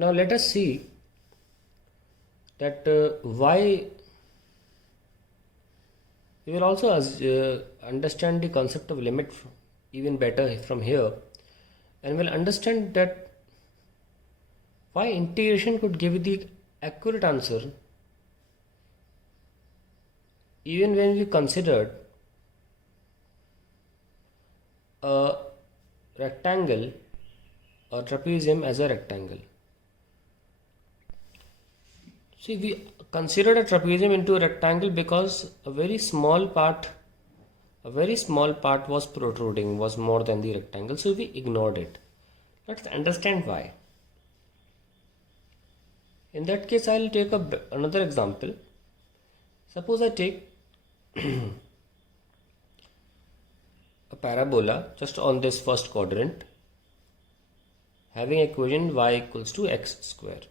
Now let us see that why we will also understand the concept of limit even better from here, and we'll understand that why integration could give the accurate answer even when we considered a rectangle or trapezium as a rectangle. See, we considered a trapezium into a rectangle because a very small part was protruding, was more than the rectangle, so we ignored it. Let's understand why. In that case, I'll take another example. Suppose I take a parabola just on this first quadrant having equation y equals to x square,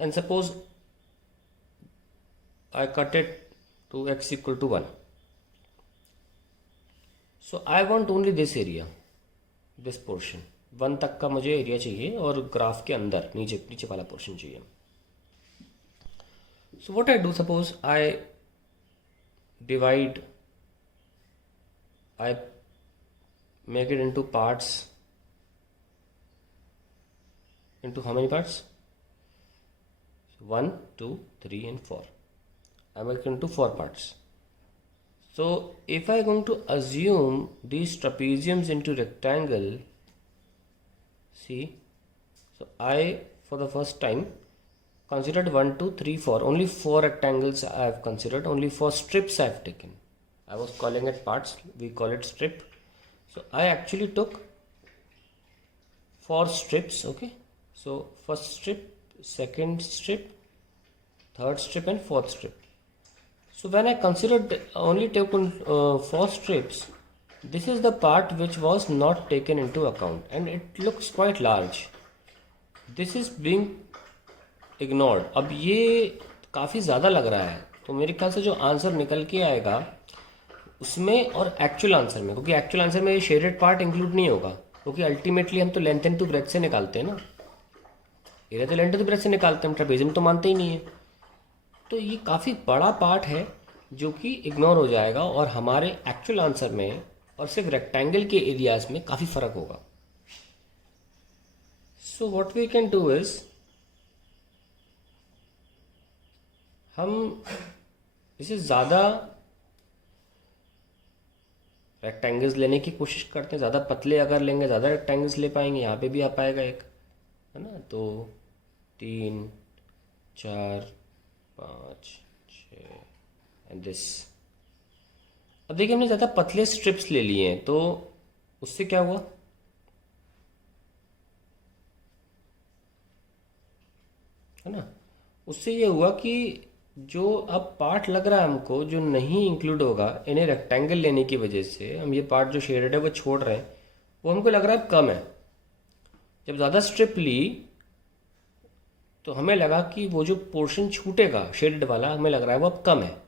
and suppose I cut it to x equal to 1. So I want only this area, this portion 1 तक का मुझे area चाहिए और graph के अंदर नीचे वाला portion चाहिए. So what I do, suppose I make it into parts. Into how many parts? 1, 2, 3 and 4. I make it into 4 parts. So if I am going to assume these trapeziums into rectangle, see, so I for the first time considered 1, 2, 3, 4. Only 4 rectangles I have considered. Only 4 strips I have taken. I was calling it parts. We call it strip. So I actually took 4 strips. Okay. So first strip, second strip, third strip and fourth strip. So when I considered only taken 4 strips, this is the part which was not taken into account, and it looks quite large. This is being ignored. अब ये काफ़ी ज़्यादा लग रहा है, तो मेरे ख्याल से जो आंसर निकल के आएगा उसमें और एक्चुअल आंसर में, क्योंकि एक्चुअल आंसर में ये शेडेड पार्ट इंक्लूड नहीं होगा, क्योंकि अल्टीमेटली हम तो लेंथ इनटू ब्रेथ से निकालते हैं ना, एरिया तो लेंथ इनटू ब्रेथ से निकालते हैं, हम ट्रेपेजियम तो मानते ही नहीं है. तो ये काफ़ी बड़ा पार्ट है जो कि इग्नोर हो जाएगा और हमारे एक्चुअल आंसर में और सिर्फ रेक्टेंगल के एरियाज में काफ़ी फ़र्क होगा. So what we can do is, हम इसे ज़्यादा रेक्टेंगल्स लेने की कोशिश करते हैं. ज़्यादा पतले अगर लेंगे ज़्यादा रेक्टेंगल्स ले पाएंगे. यहाँ पे भी आ पाएगा एक, है ना, 2, 3, 4, 5, 6 एंड दिस. अब देखिए हमने ज़्यादा पतले स्ट्रिप्स ले लिए हैं, तो उससे क्या हुआ, है ना, उससे ये हुआ कि जो अब पार्ट लग रहा है हमको जो नहीं इंक्लूड होगा इन्हें रेक्टेंगल लेने की वजह से, हम ये पार्ट जो शेडेड है वो छोड़ रहे हैं, वो हमको लग रहा है कम है. जब ज़्यादा स्ट्रिप ली तो हमें लगा कि वो जो पोर्शन छूटेगा शेडेड वाला, हमें लग रहा है वो अब कम है.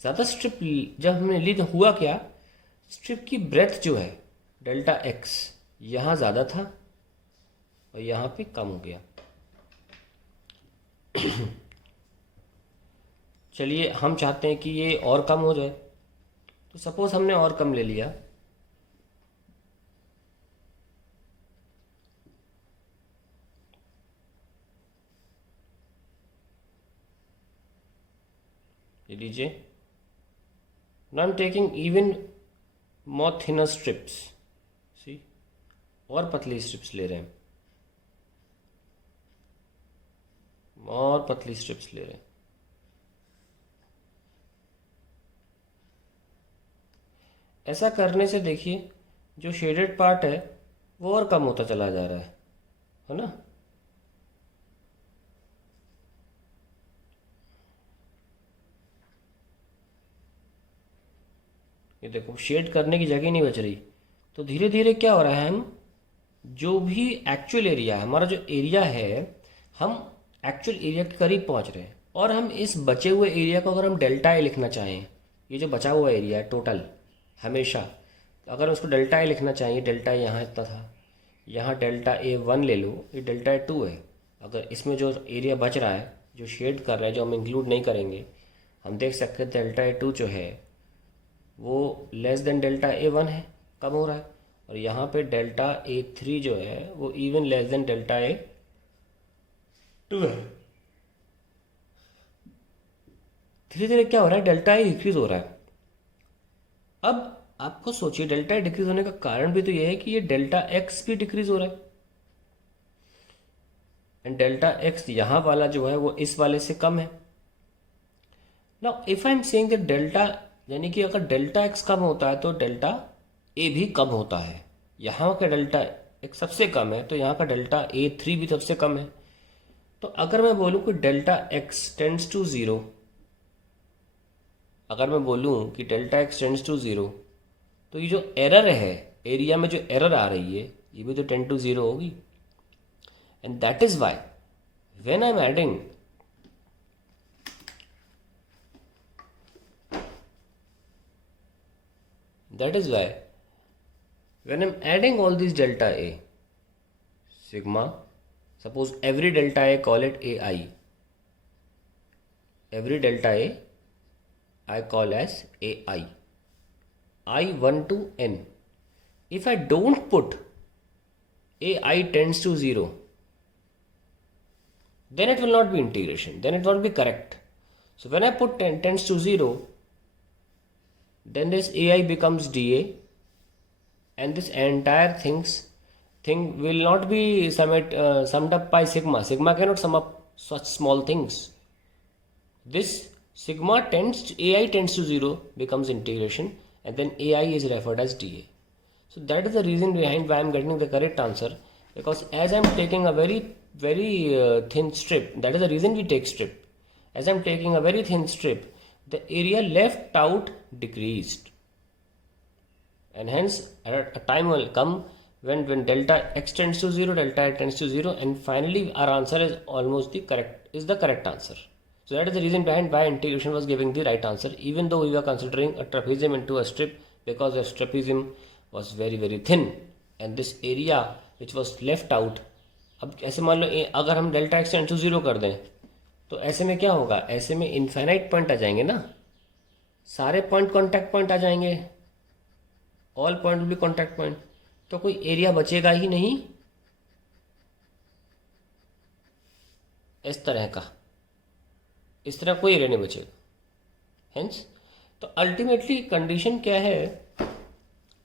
ज़्यादा स्ट्रिप जब हमने ली तो हुआ क्या, स्ट्रिप की ब्रेथ जो है डेल्टा एक्स यहाँ ज़्यादा था और यहाँ पे कम हो गया. चलिए हम चाहते हैं कि ये और कम हो जाए, तो सपोज हमने और कम ले लिया. ये लीजिए, now I'm taking even more thinner strips. See, और पतली स्ट्रिप्स ले रहे हैं, और पतली स्ट्रिप्स ले रहे हैं. ऐसा करने से देखिए जो शेडेड पार्ट है वो और कम होता चला जा रहा है ना. ये देखो शेड करने की जगह नहीं बच रही, तो धीरे धीरे क्या हो रहा है, हम जो भी एक्चुअल एरिया है, हमारा जो एरिया है, हम एक्चुअल एरिया के करीब पहुंच रहे हैं. और हम इस बचे हुए एरिया को अगर हम डेल्टा ए लिखना चाहें, ये जो बचा हुआ एरिया है टोटल, हमेशा अगर उसको डेल्टा ए लिखना चाहिए, डेल्टा ए यहाँ इतना था, यहाँ डेल्टा ए 1 ले लो, ये डेल्टा ए 2 है। अगर इसमें जो एरिया बच रहा है, जो शेड कर रहा है, जो हम इंक्लूड नहीं करेंगे, हम देख सकते हैं डेल्टा ए 2 जो है वो लेस देन डेल्टा ए 1 है, कम हो रहा है। और यहाँ पे डेल्टा ए 3 जो है वो even less than delta A 2 है। धीरे धीरे क्या हो रहा है, डेल्टा ए डिक्रीज हो रहा है। अब आपको सोचिए, डेल्टा ए डिक्रीज होने का कारण भी तो ये है कि ये डेल्टा एक्स भी डिक्रीज हो रहा है, एंड डेल्टा एक्स यहाँ वाला जो है वो इस वाले से कम है। Now if I am saying that delta, यानी कि अगर डेल्टा एक्स कम होता है तो डेल्टा ए भी कम होता है। यहाँ का डेल्टा एक्स सबसे कम है तो यहाँ का डेल्टा ए 3 भी सबसे कम है। तो अगर मैं बोलूँ कि delta X tends to zero, अगर मैं बोलूँ कि delta X tends to zero, तो ये जो एरर है, एरिया में जो एरर आ रही है, ये भी तो 10 to 0 होगी। And that is why when I am adding all these delta A, sigma, suppose every delta A, call it AI, every delta A I call as AI, I1 to N. If I don't put AI tends to 0, then it will not be integration, then it won't be correct. So when I put 10 tends to 0, then this AI becomes DA, and this entire thing will not be summed up by sigma. Sigma cannot sum up such small things. This sigma AI tends to 0 becomes integration, and then AI is referred as DA. So that is the reason behind why I am getting the correct answer, because as I am taking a very thin strip, that is the reason we take strip. As I am taking a very thin strip, the area left out decreased, and hence a time will come when delta x tends to 0, delta y tends to 0, and finally our answer is almost the correct answer. So that is the reason behind why integration was giving the right answer, even though we were considering a trapezium into a strip, because the trapezium was very thin and this area which was left out. अब ऐसे मान लो अगर हम delta X tends to 0 कर दें तो ऐसे में क्या होगा, ऐसे में इनफाइनाइट पॉइंट आ जाएंगे ना, सारे पॉइंट कॉन्टैक्ट पॉइंट आ जाएंगे, all point will be contact point, तो कोई एरिया बचेगा ही नहीं इस तरह का, इस तरह कोई एरिया नहीं बचेगा। हेंस तो अल्टीमेटली कंडीशन क्या है,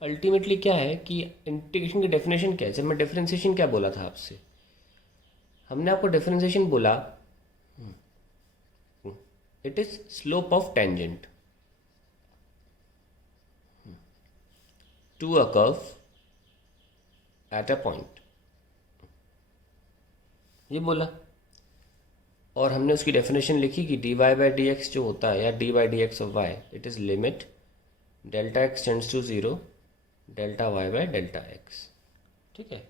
अल्टीमेटली क्या है कि इंटीग्रेशन की डेफिनेशन क्या है। जब मैं डिफरेंशिएशन क्या बोला था आपसे, हमने आपको डिफरेंशिएशन बोला it is slope of tangent to a curve at a point, ये बोला। और हमने उसकी डेफिनेशन लिखी कि dy by dx जो होता है, या dy by dx of y, it is limit delta x tends to 0 delta y by delta x, ठीक है।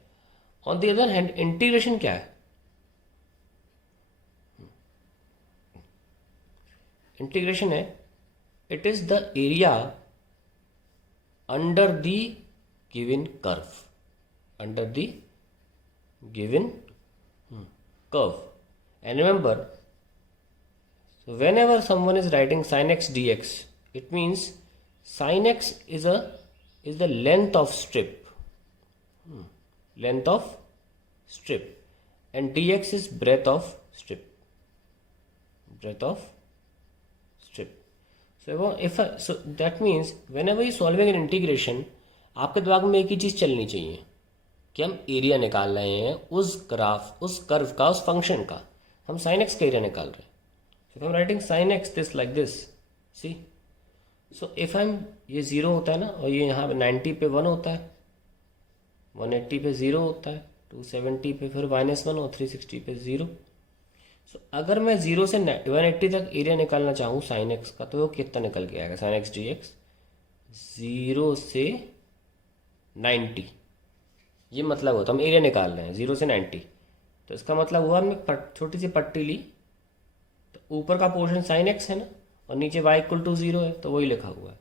On the other hand integration क्या है, इंटीग्रेशन है it is the area under the given curve, under the given curve. And remember, so whenever someone is writing sin x dx, it means sin x is the length of strip, length of strip, and dx is breadth of strip, breadth of strip. So that means whenever you solving an integration, आपके दिमाग में एक ही चीज़ चलनी चाहिए कि हम area निकाल रहे हैं उस ग्राफ, उस कर्व का, उस फंक्शन का, हम साइन एक्स का एरिया निकाल रहे हैं। So if I am writing sine X this like this, see, so if I am, ये 0 होता है ना, और ये यहाँ पे 90 पे 1 होता है, 180 पे 0 होता है, 270 पे फिर -1 और 360 पे 0। सो अगर मैं 0 से 180 तक एरिया निकालना चाहूँ साइन एक्स का, तो वो कितना निकल के आएगा, साइन एक्स डी एक्स 0 से 90, ये मतलब होता है हम एरिया निकाल रहे हैं 0 से 90। तो इसका मतलब हुआ हमने छोटी सी पट्टी ली, तो ऊपर का पोर्शन साइन एक्स है ना, और नीचे y इक्वल टू 0 है, तो वही लिखा हुआ है।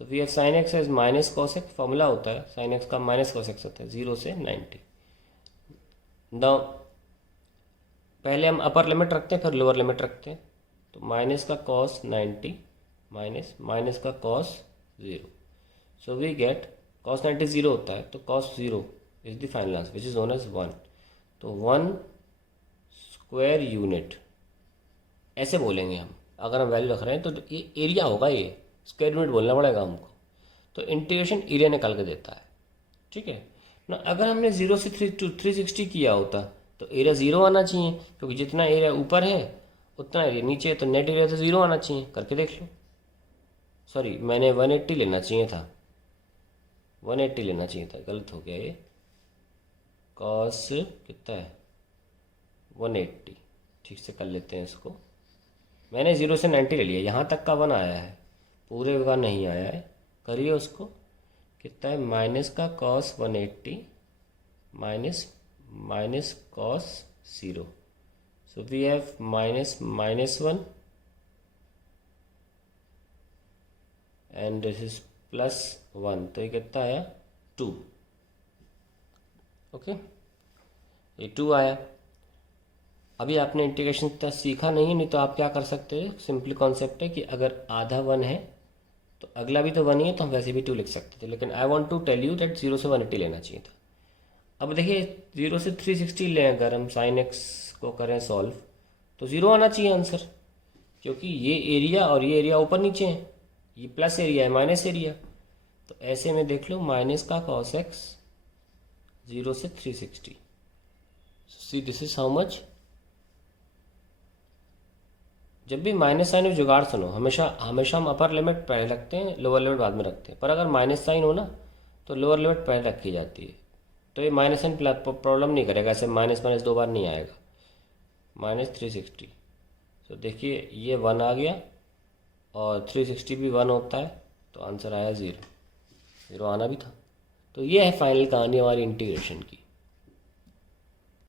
So we have sine X as minus cos X, formula होता है साइन एक्स का माइनस कॉस एक्स होता है 0 से 90। नाउ पहले हम अपर लिमिट रखते हैं फिर लोअर लिमिट रखते हैं, तो माइनस का कॉस 90 माइनस माइनस का cos 0, so we get cos 90 0 होता है, तो cos 0 is the final answer which is known as 1। तो 1 स्क्वायर यूनिट ऐसे बोलेंगे हम, अगर हम वैल्यू रख रहे हैं तो ये एरिया होगा, ये स्क्वायर यूनिट बोलना पड़ेगा हमको। तो इंटीग्रेशन एरिया निकाल के देता है, ठीक है ना। अगर हमने 0 से 360 किया होता तो एरिया 0 आना चाहिए, क्योंकि जितना एरिया ऊपर है उतना एरिया नीचे है, तो नेट एरिया तो 0 आना चाहिए। करके देख लो, सॉरी मैंने 180 लेना चाहिए था, 180 लेना चाहिए था, गलत हो गया ये। कॉस कितना है 180, ठीक से कर लेते हैं इसको। मैंने 0 से 90 ले लिया, यहाँ तक का 1 आया है, पूरे का नहीं आया है। करिए उसको, कितना है माइनस का cos 180 minus minus cos 0, so we have minus minus 1 and this is plus 1, तो ये कितना आया 2। ओके, ये 2 आया। अभी आपने इंटीग्रेशन इतना सीखा नहीं है, नहीं तो आप क्या कर सकते हैं, सिंपली कॉन्सेप्ट है कि अगर आधा 1 है तो अगला भी तो 1 ही है, तो हम वैसे भी 2 लिख सकते थे, लेकिन I want to tell you that 0 से 180 लेना चाहिए था। अब देखिए 0 से 360 लें, अगर हम साइन एक्स को करें सॉल्व तो 0 आना चाहिए आंसर, क्योंकि ये एरिया और ये एरिया ऊपर नीचे है, ये प्लस एरिया है माइनस एरिया। तो ऐसे में देख लो माइनस का कॉस एक्स 0 से 360, see this is how much. जब भी माइनस साइन में जुगाड़ सुनो, हमेशा हमेशा हम अपर लिमिट पहले रखते हैं, लोअर लिमिट बाद में रखते हैं, पर अगर माइनस साइन हो ना तो लोअर लिमिट पहले रखी जाती है। तो ये माइनस साइन प्रॉब्लम नहीं करेगा, ऐसे माइनस माइनस 2 बार नहीं आएगा। माइनस 360, तो देखिए ये 1 आ गया और 360 भी 1 होता है, तो आंसर आया 0 आना भी था। तो ये है फाइनल कहानी हमारी इंटीग्रेशन की।